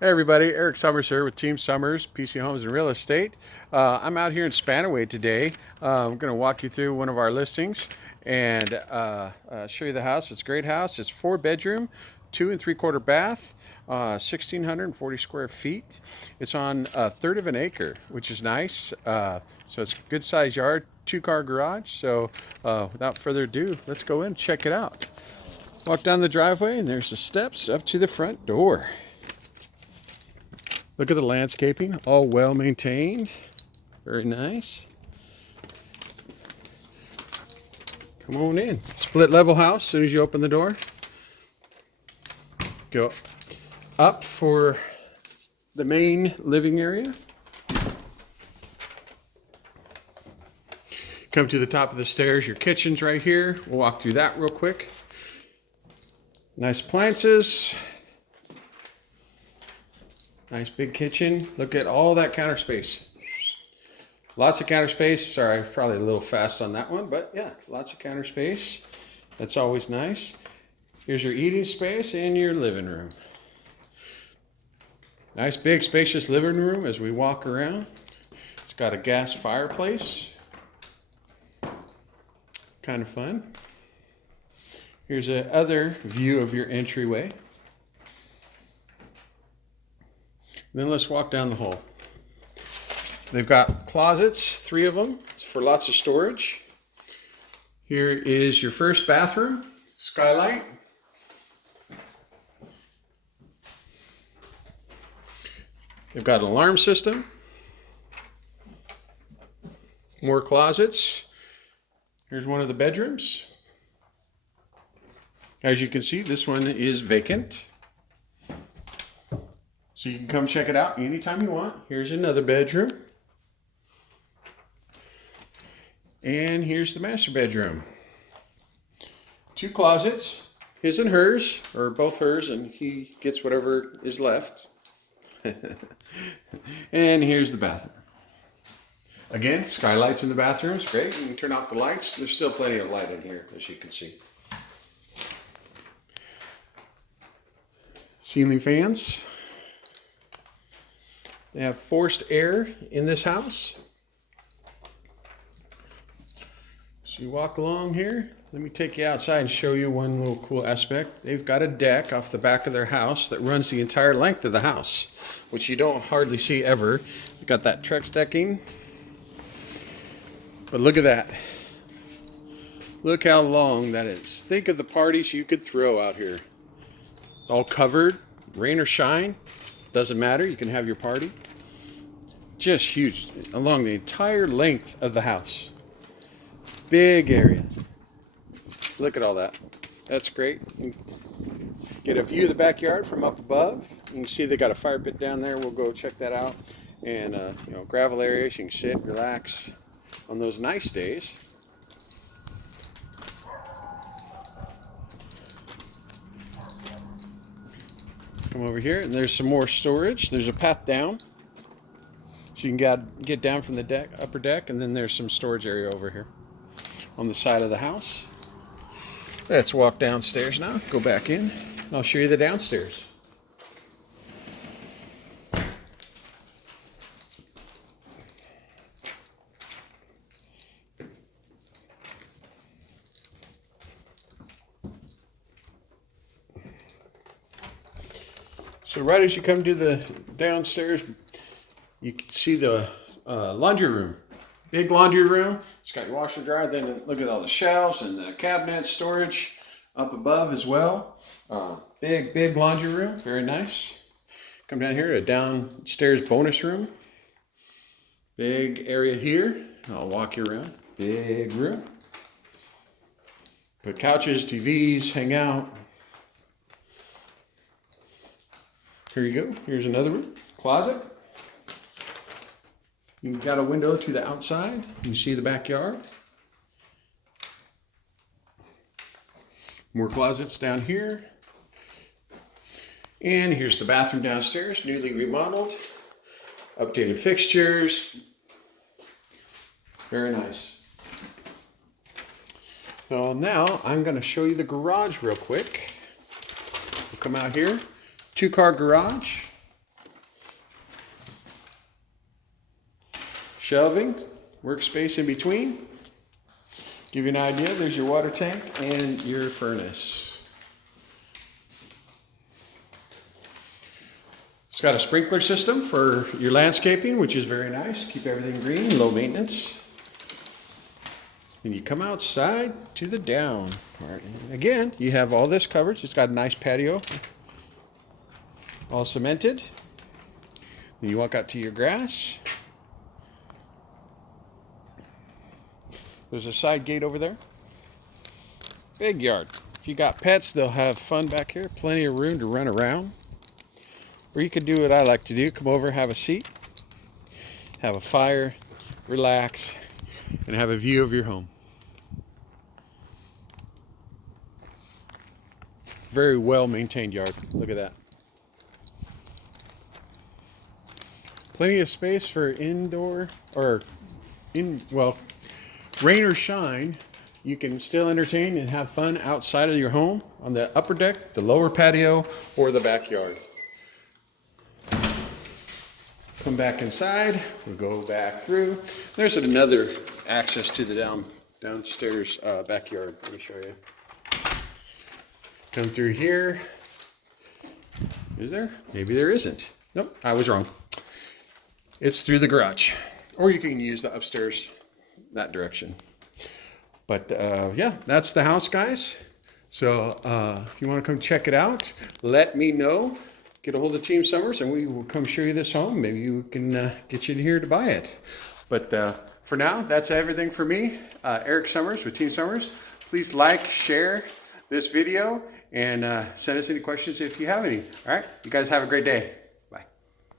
Hey everybody, Eric Summers here with Team Summers, PC Homes and Real Estate. I'm out here in Spanaway today. I'm going to walk you through one of our listings and show you the house. It's a great house. It's 4 bedroom, 2 and 3/4 bath, 1,640 square feet. It's on a third of an acre, which is nice. So it's a good size yard, 2-car garage. So without further ado, let's go in and check it out. Walk down the driveway and there's the steps up to the front door. Look at the landscaping, all well maintained. Very nice. Come on in. Split level house as soon as you open the door. Go up for the main living area. Come to the top of the stairs. Your kitchen's right here. We'll walk through that real quick. Nice appliances. Nice big kitchen. Look at all that counter space. Lots of counter space. Sorry, probably a little fast on that one, but yeah, lots of counter space. That's always nice. Here's your eating space and your living room. Nice big spacious living room as we walk around. It's got a gas fireplace. Kind of fun. Here's another view of your entryway. Then let's walk down the hall. They've got closets, 3 of them, for lots of storage. Here is your first bathroom, skylight. They've got an alarm system. More closets. Here's one of the bedrooms. As you can see, this one is vacant. So you can come check it out anytime you want. Here's another bedroom. And here's the master bedroom. 2 closets, his and hers, or both hers, and he gets whatever is left. And here's the bathroom. Again, skylights in the bathrooms, great. You can turn off the lights. There's still plenty of light in here, as you can see. Ceiling fans. They have forced air in this house. So you walk along here. Let me take you outside and show you one little cool aspect. They've got a deck off the back of their house that runs the entire length of the house, which you don't hardly see ever. They've got that Trex decking. But look at that. Look how long that is. Think of the parties you could throw out here. All covered, rain or shine, doesn't matter. You can have your party. Just huge along the entire length of the house. Big area. Look at all that. That's great. You get a view of the backyard from up above. You can see they got a fire pit down there. We'll go check that out. And gravel areas. You can sit, relax on those nice days. Come over here, and there's some more storage. There's a path down, so you can get down from the deck, upper deck, and then there's some storage area over here on the side of the house. Let's walk downstairs now. Go back in, and I'll show you the downstairs. So right as you come to the downstairs, you can see the laundry room. Big laundry room. It's got your washer and dryer. Then look at all the shelves and the cabinets, storage up above as well. Big laundry room. Very nice. Come down here to a downstairs bonus room. Big area here. I'll walk you around. Big room. Put couches, TVs, hang out. Here you go. Here's another room. Closet. You've got a window to the outside. You can see the backyard. More closets down here. And here's the bathroom downstairs, newly remodeled. Updated fixtures. Very nice. So now I'm going to show you the garage real quick. We'll come out here. 2-car garage. shelving, workspace in between. Give you an idea, there's your water tank and your furnace. It's got a sprinkler system for your landscaping, which is very nice. Keep everything green, low maintenance. And you come outside to the down part. Again, you have all this coverage. It's got a nice patio, all cemented. Then you walk out to your grass. There's a side gate over there. Big yard. If you got pets, they'll have fun back here. Plenty of room to run around. Or you could do what I like to do. Come over, have a seat, have a fire, relax, and have a view of your home. Very well maintained yard. Look at that. Plenty of space for indoor or rain or shine. You can still entertain and have fun outside of your home on the upper deck, the lower patio, or the backyard. Come back inside. We'll go back through. There's another access to the downstairs backyard. Let me show you. Come through here. Is there? Maybe there isn't. Nope, I was wrong. It's through the garage. Or you can use the upstairs that direction. But yeah, that's the house, guys. So if you want to come check it out, let me know. Get a hold of Team Summers and we will come show you this home. Maybe we can get you in here to buy it. But for now, that's everything for me. Eric Summers with Team Summers. Please like, share this video, and send us any questions if you have any. All right, you guys have a great day.